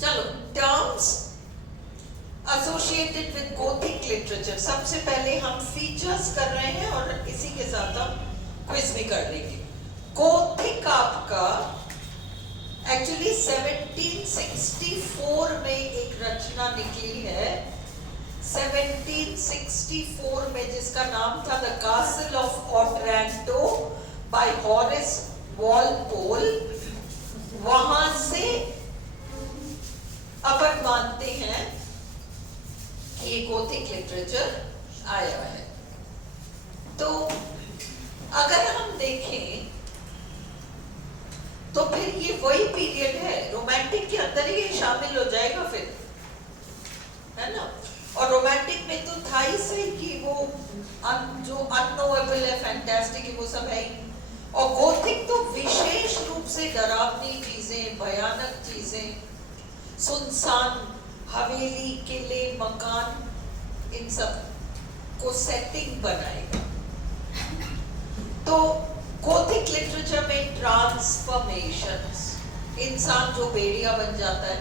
चलो, terms associated with Gothic literature. सबसे पहले हम फीचर्स कर रहे हैं और इसी के साथ हम क्विज भी कर लेंगे। गोथिक आपका एक्चुअली 1764 में एक रचना निकली है, 1764 में, जिसका नाम था the castle of Otranto by Horace Walpole. वहां से अपन मानते हैं कि ये गोथिक लिटरेचर आया है। तो अगर हम देखें तो फिर ये वही पीरियड है, रोमांटिक के अंदर ही ये शामिल हो जाएगा फिर, है ना। और रोमांटिक में तो था ही सही कि वो जो अननोएबल है, फैंटास्टिक है, वो सब है ही। और गोथिक तो विशेष रूप से डरावनी चीजें, भयानक चीजें, सुनसान हवेली, किले, मकान, इन सब को सेटिंग बनाएगा। तो गोथिक लिटरेचर में ट्रांसफॉर्मेशंस, इंसान जो भेड़िया बन जाता है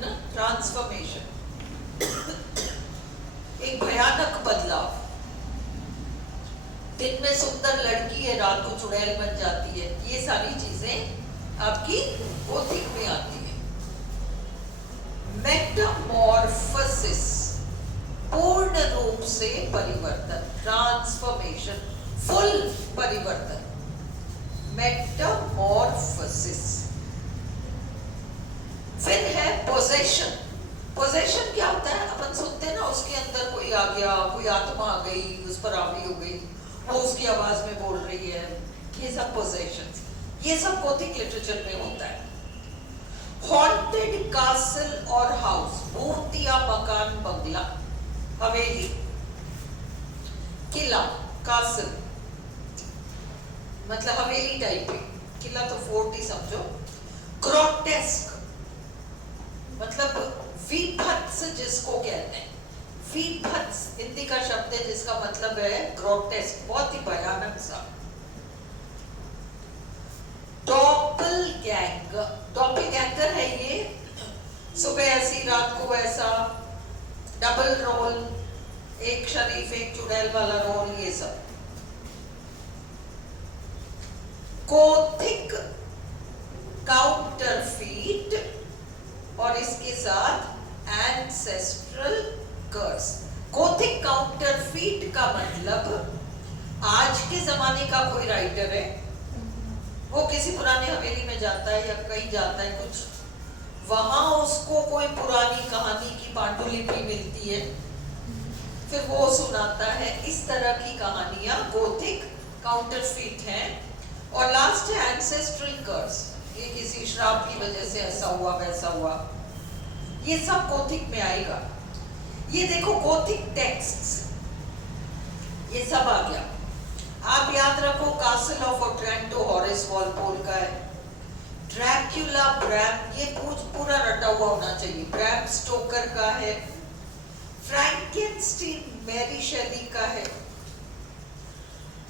ना, ट्रांसफॉर्मेशन, एक भयानक बदलाव। दिन में सुंदर लड़की है, रात को चुड़ैल बन जाती है, ये सारी चीजें आपकी गोथिक में आती है। मेटामॉर्फोसिस, पूर्ण रूप से परिवर्तन, ट्रांसफॉर्मेशन, फुल परिवर्तन, मेटामॉर्फोसिस। फिर है पोजेशन। पोजेशन क्या होता है? अपन सुनते हैं ना, उसके अंदर कोई आ गया, कोई आत्मा आ गई, उस पर हावी हो गई, वो उसकी आवाज में बोल रही है, ये सब पोजेशन, ये सब गोथिक लिटरेचर में होता है। हॉन्टेड कासल और हाउस, भूतिया मकान, बंगला, हवेली, किला, कासल मतलब हवेली टाइप है, किला तो फोर्ट ही समझो। ग्रोटेस्क मतलब विभत्स जिसको कहते हैं, विभत्स हिंदी का शब्द है जिसका मतलब है ग्रोटेस्क, बहुत ही भयानक सा। डॉपलगैंगर, डॉपलगैंगर है ये, सुबह ऐसी रात को ऐसा, डबल रोल, एक शरीफ एक चुड़ैल वाला रोल, ये सब। गोथिक काउंटरफीट और इसके साथ एंसेस्ट्रल कर्स। गोथिक काउंटरफीट का मतलब आज के जमाने का कोई राइटर है, वो किसी पुराने हवेली में जाता है या कहीं जाता है कुछ, वहां उसको कोई पुरानी कहानी की पांडुलिपि मिलती है, फिर वो सुनाता है। इस तरह की कहानियां गोथिक काउंटरफीट हैं। और लास्ट है एंसेस्ट्रल कर्स, ये किसी श्राप की वजह से ऐसा हुआ वैसा हुआ, ये सब गोथिक में आएगा। ये देखो गोथिक टेक्स्ट्स, ये सब आ गया। आप याद रखो, कासल ऑफ ओट्रैंटो हॉरेस वॉलपोल का है। ड्रैक्युला ब्रैम, ये पूरा रटा हुआ होना चाहिए, ब्रैम स्टोकर का है। फ्रैंकेनस्टीन मैरी शेली का है।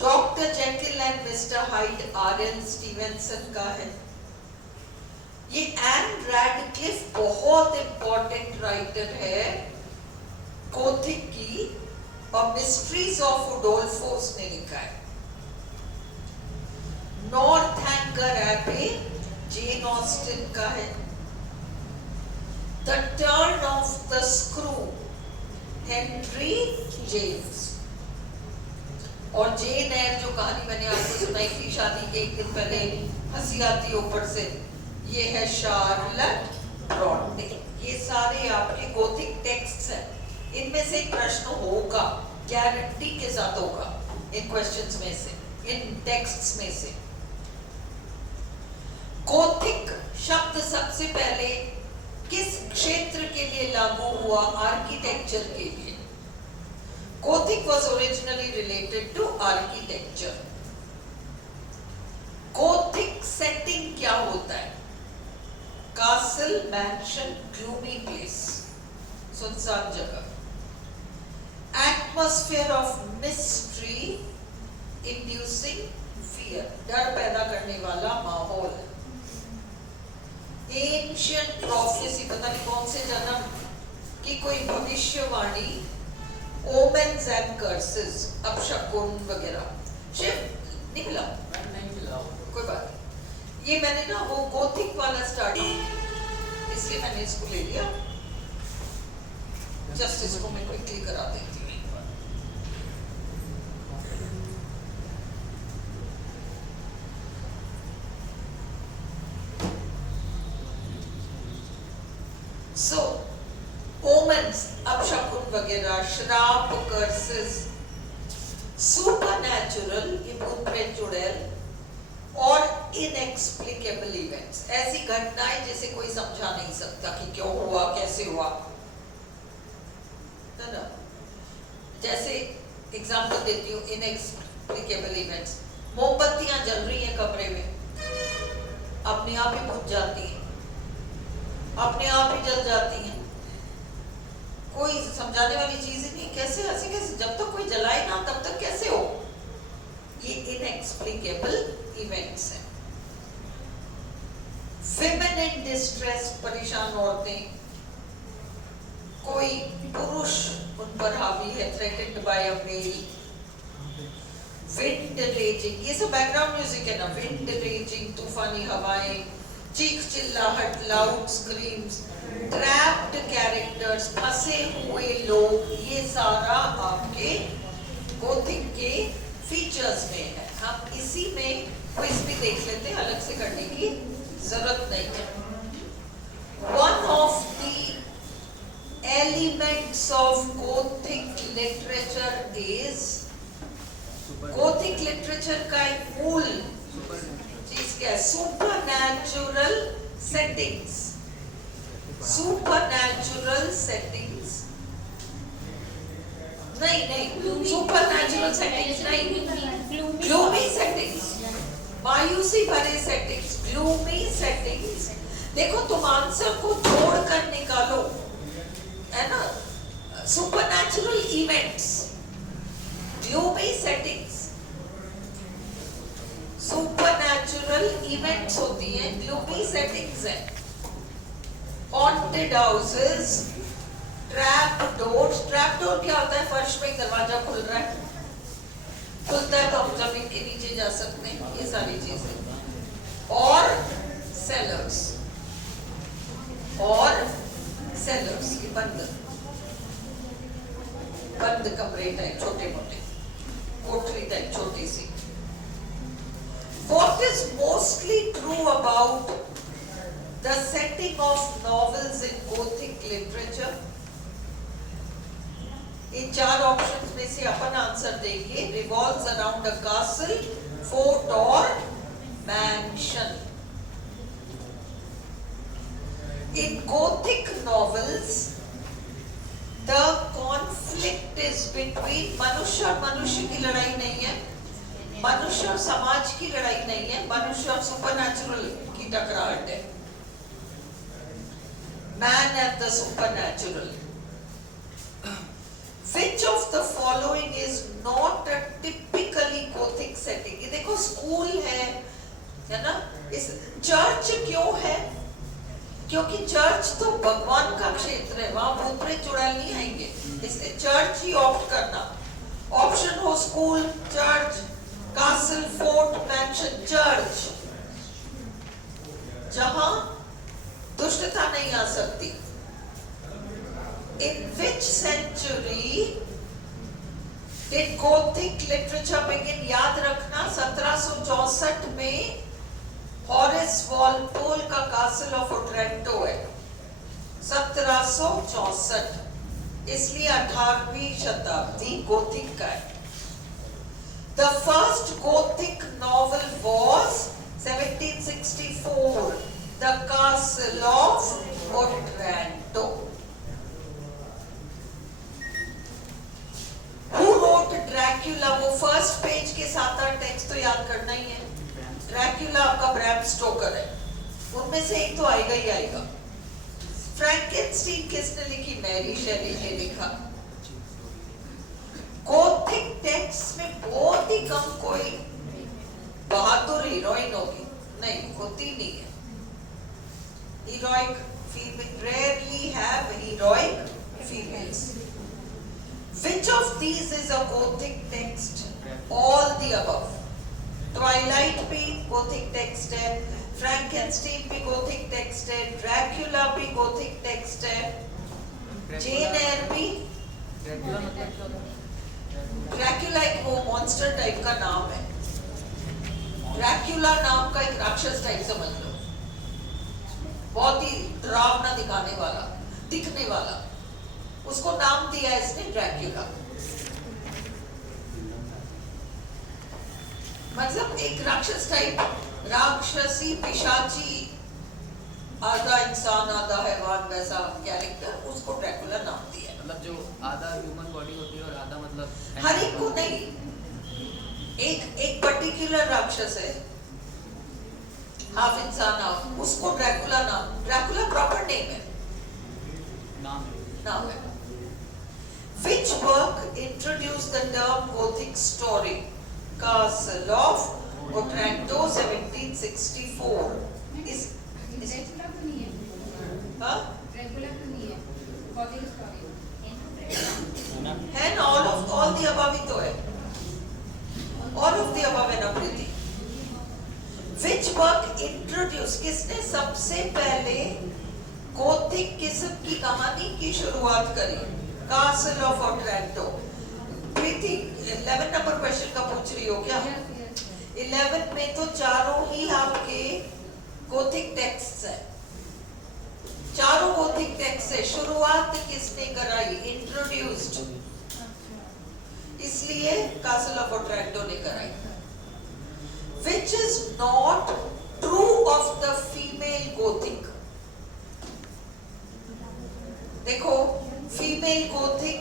Doctor Jekyll and mister hide RL. Stevenson का है। ये एन रैडक्लिफ बहुत इंपॉर्टेंट राइटर है गोथिक की, और मिस्ट्रीज ऑफ उडोल्फो उसने लिखा है। नॉर्थैंगर एबे जेन ऑस्टिन का है। The turn off the screw Henry James. और जेन एयर जो कहानी मैंने आपको सुनाई थी शादी के एक दिन पहले, हंसी आती ऊपर से, ये है शार्लट ब्रॉन्टे। ये सारे आपके गोथिक टेक्स्ट्स हैं। इनमें से एक प्रश्न होगा, गारंटी के साथ होगा, इन क्वेश्चंस में से, इन टेक्स्ट्स में से। गोथिक शब्द सबसे पहले किस क्षेत्र के लिए लागू हुआ? आर्किटेक्चर के लिए। Gothic was originally related to architecture. Gothic setting क्या होता है? Castle, mansion, gloomy place, सुनसान जगह। Atmosphere of mystery, inducing fear, डर पैदा करने वाला माहौल। एंशियंट प्रोफेसी, पता नहीं कौन से जन्म की कोई भविष्यवाणी, ओमेन्स एंड कर्सेस, अपशकुन वगैरह। शिव नहीं मिला? नहीं मिला। कोई बात नहीं, ये मैंने ना वो गोथिक वाला स्टार्ट इसलिए मैंने इसको ले लिया। जस्ट इसको मैं क्विकली करा देती हूँ। So, omens, अपशकुन वगैरह, श्राप, कर्सेस, सुपरनैचुरल, ये भूत प्रेत चुड़ैल, और इनएक्सप्लिकेबल इवेंट्स, ऐसी घटनाएं जिसे कोई समझा नहीं सकता कि क्यों हुआ, कैसे हुआ, है ना। जैसे एग्जांपल देती हूँ, इनएक्सप्लिकेबल इवेंट्स, मोमबत्तियां जल रही हैं कमरे में, अपने आप ही बुझ जाती हैं, अपने आप ही जल जाती हैं, कोई समझाने वाली चीज ही नहीं। कैसे ऐसे कैसे, जब तक कोई जलाए ना तब तक कैसे हो? ये इनएक्सप्लिकेबल इवेंट्स हैं। विमेन इन डिस्ट्रेस, परेशान औरतें, कोई पुरुष उन पर हावी है, थ्रेटेंड बाय अ मेल, विंड रेजिंग, ये सब बैकग्राउंड म्यूजिक है ना, विंड रेजिंग, तूफानी हवाएं, चीख चिल्लाहट, लाउड स्क्रीम्स, ट्रैप्ड कैरेक्टर्स, फंसे हुए लोग, ये सारा आपके गोथिक के फीचर्स में है। हम इसी में क्विज भी देख लेते हैं, अलग से करने की जरूरत नहीं है। One of the elements of Gothic literature is, Gothic literature का एक मूल चीज क्या है? सुपरनैचुरल सेटिंग्स, सुपरनैचुरल सेटिंग्स नहीं, सुपरनैचुरल सेटिंग्स नहीं, ग्लूमी सेटिंग्स, मायूसी भरे सेटिंग्स, ग्लूमी सेटिंग्स। देखो तुम आंसर को जोड़कर निकालो, है ना। Supernatural events, gloomy settings, supernatural events होती हैं, ग्लूमी सेटिंग्स हैं। Haunted houses, trap doors, trap door क्या होता है? फर्श में दरवाजा खुल रहा है, खुलता है तो हम जमीन के नीचे जा सकते हैं, ये सारी चीजें। और सेलर्स, और सेलर्स की बंद कमरे टाइप, छोटे मोटे कोठरी टाइप, छोटी सी। What is mostly true about the setting of novels in Gothic literature? इन चार ऑप्शंस में से अपन आंसर देंगे। Revolves around a castle, fort or mansion. In Gothic novels, the conflict is between, मनुष्य और मनुष्य की लड़ाई नहीं है, मनुष्य और समाज की लड़ाई नहीं है, मनुष्य और सुपरनैचुरल की टकराहट है। Man and the supernatural. Which of the following is not a typically Gothic setting? ये देखो स्कूल है ना। इस चर्च क्यों है? क्योंकि चर्च तो भगवान का क्षेत्र है, वहां भूत प्रेत चुड़ैल नहीं आएंगे, इसलिए चर्च ही ऑप्ट करना। ऑप्शन हो school, church, castle, fort, mention. Church, जहां दुष्टता नहीं आ सकती। In which century did Gothic literature begin? याद रखना 1764 में हॉरेस वॉलपोल का कासल ऑफ ओट्रेंटो है, 1764, इसलिए 18वीं शताब्दी गोथिक का है। The first Gothic novel was 1764, The Castle of Otranto. Who wrote Dracula? वो फर्स्ट पेज के 7-8 टेक्स्ट तो याद करना ही है। ड्रैक्यूला आपका ब्रैम स्टोकर है, उनमें से एक तो आएगा ही आएगा। फ्रैंकेनस्टीन किसने लिखी? मैरी शेली ने लिखा। गोथिक टेक्स्ट में बहुत ही कम कोई बहादुर हीरोइन होगी, नहीं होती नहीं है। Heroic female, rarely have heroic females. Which of these is a Gothic text? All the above. Twilight भी Gothic text है, Frankenstein भी Gothic text है, Dracula भी Gothic text है, Jane Eyre भी। Dracula एक वो monster टाइप का नाम है। Dracula नाम का एक राक्षस टाइप समझ लो, बहुत ही डरावना दिखने वाला, उसको नाम दिया इसने ड्रैक्युला। मतलब एक राक्षस टाइप, राक्षसी पिशाची, आधा इंसान आधा हैवान वैसा कैरेक्टर, उसको ड्रैकुला नाम दिया। मतलब जो आधा ह्यूमन बॉडी होती है और आधा मतलब हर एक को नहीं, एक पर्टिकुलर राक्षस है, हाफ इंसान हाफ, उसको ड्रैकुला नाम, ड्रैकुला प्रॉपर नेम है, नाम है। Which work introduced the term Gothic story? Castle of Otranto, 1764. Is Dracula तो नहीं है। हाँ? ड्रैकुला तो नहीं है। Gothic story है ना, all the above ही तो है, all of the above है ना प्रीति। Which work introduced, किसने सबसे पहले गोथिक किस्म की कहानी की शुरुआत करी? Castle of Otranto। Preeti 11 number question का पूछ रही हो क्या? 11 में तो चारों ही आपके गोथिक टेक्स्ट है, चारों गोथिक टेक्स्ट है। शुरुआत किसने कराई? इंट्रोड्यूस्ड, इसलिए Castle of Otranto ने कराई। Which is not true of the female Gothic? देखो, फीमेल गोथिक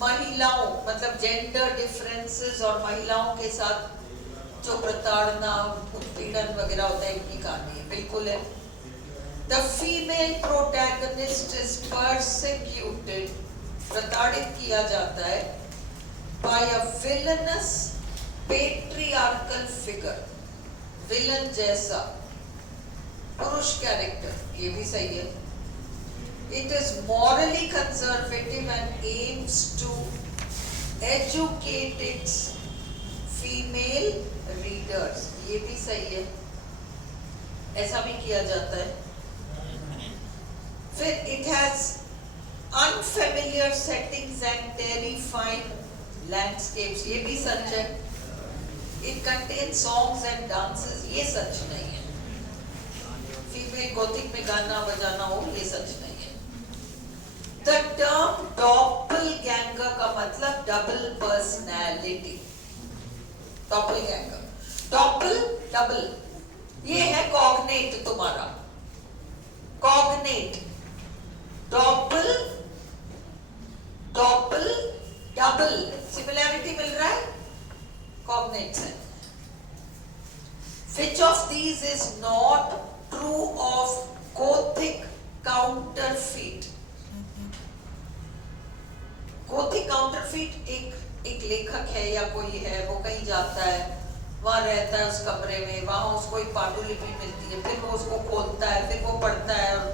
महिलाओं, मतलब जेंडर डिफरेंसेस और महिलाओं के साथ जो प्रताड़ना उत्पीड़न वगैरह होता है, इनकी कहानी है, बिल्कुल है। The female protagonist is persecuted, प्रताड़ित किया जाता है by a villainous patriarchal figure, villain जैसा पुरुष कैरेक्टर, ये भी सही है। It is morally conservative and aims to educate its female readers, ये भी सही है, ऐसा भी किया जाता है। फिर it has unfamiliar settings and terrifying landscapes, ये भी सच है। It contains songs and dances, ये सच नहीं है। फीमेल गोथिक में गाना बजाना हो, ये सच नहीं है। The term doppelganger का मतलब double personality, doppelganger, doppel double, ये है कॉग्नेट तुम्हारा, कॉग्नेट, doppel डॉपल डबल, सिमिलैरिटी मिल रहा है, कॉग्नेट्स है। Which of these is not true of Gothic counterfeit? Gothic counterfeit एक लेखक है या कोई है, वो कहीं जाता है, वहां रहता है उस कमरे में, वहां उसको एक पांडुलिपि मिलती है, फिर वो उसको खोलता है, फिर वो पढ़ता है, और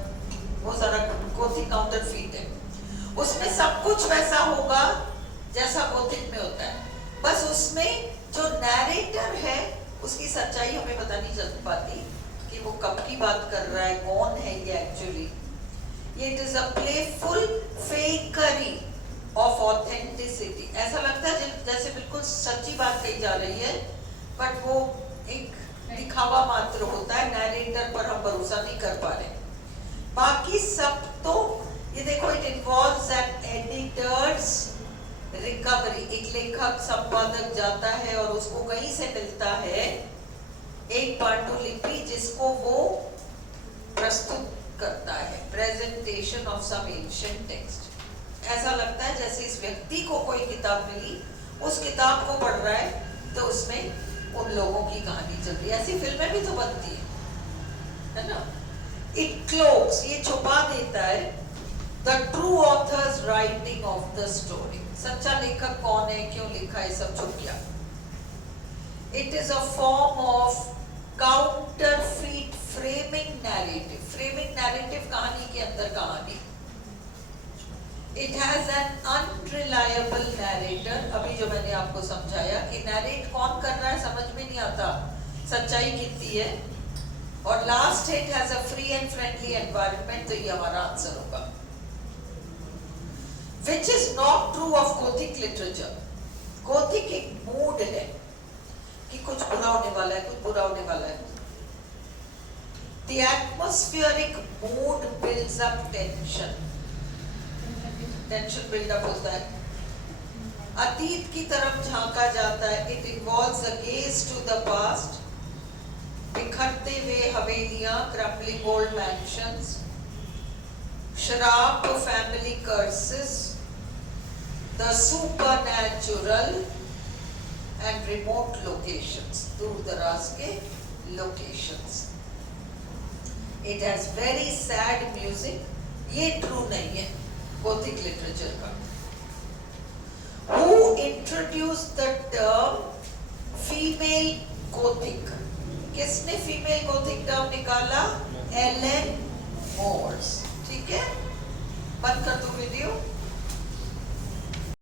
वो सारा गोथिक काउंटरफीट है। उसमें सब कुछ वैसा होगा जैसा गोथिक में होता है, बस उसमें जो नैरेटर है उसकी सच्चाई हमें पता नहीं चल पाती कि वो कब की बात कर रहा है, कौन है ये एक्चुअली। ये it is a playful fakery of authenticity, ऐसा लगता है जैसे बिल्कुल सच्ची बात कही जा रही है, बट वो एक दिखावा मात्र होता है, नैरेटर पर हम भरोसा नहीं कर पा रहे। बाकी सब तो ये देखो, it involves N editors recovery, एक लेखक संपादक जाता है और उसको कहीं से मिलता है एक पांडुलिपि जिसको वो प्रस्तुत करता है, presentation of some ancient text. ऐसा लगता है जैसे इस व्यक्ति को कोई किताब मिली, उस किताब को पढ़ रहा है, तो उसमें उन लोगों की कहानी चल रही है। ऐसी फिल्में भी तो बनती है ना। इट क्लोक्स, ये छुपा देता है the true authors writing of the story, सच्चा लेखक कौन है, क्यों लिखा है, सब छुप गया। It is a form of counterfeit framing narrative कहानी के अंदर कहानी. It has an unreliable narrator. अभी जो मैंने आपको समझाया कि नैरेट कौन कर रहा है समझ में नहीं आता, सच्चाई कितनी है. और last it has a free and friendly environment. तो ये हमारा आंसर होगा. Which is not true of Gothic literature. Gothic एक मूड है कि कुछ बुरा होने वाला है, कुछ बुरा होने वाला है. The atmospheric mood builds up tension. Tension build up होता है. अतीत की तरफ झांका जाता है. It involves a gaze to the past. बिखरते हुए हवेलियां, क्रम्बलिंग ओल्ड मैंशंस, शराब, family curses, the supernatural and remote locations, दूर दराज के locations. It has very sad music. ये ट्रू नहीं है Gothic literature का. Who introduced the term female Gothic? किसने female Gothic term निकाला? Ellen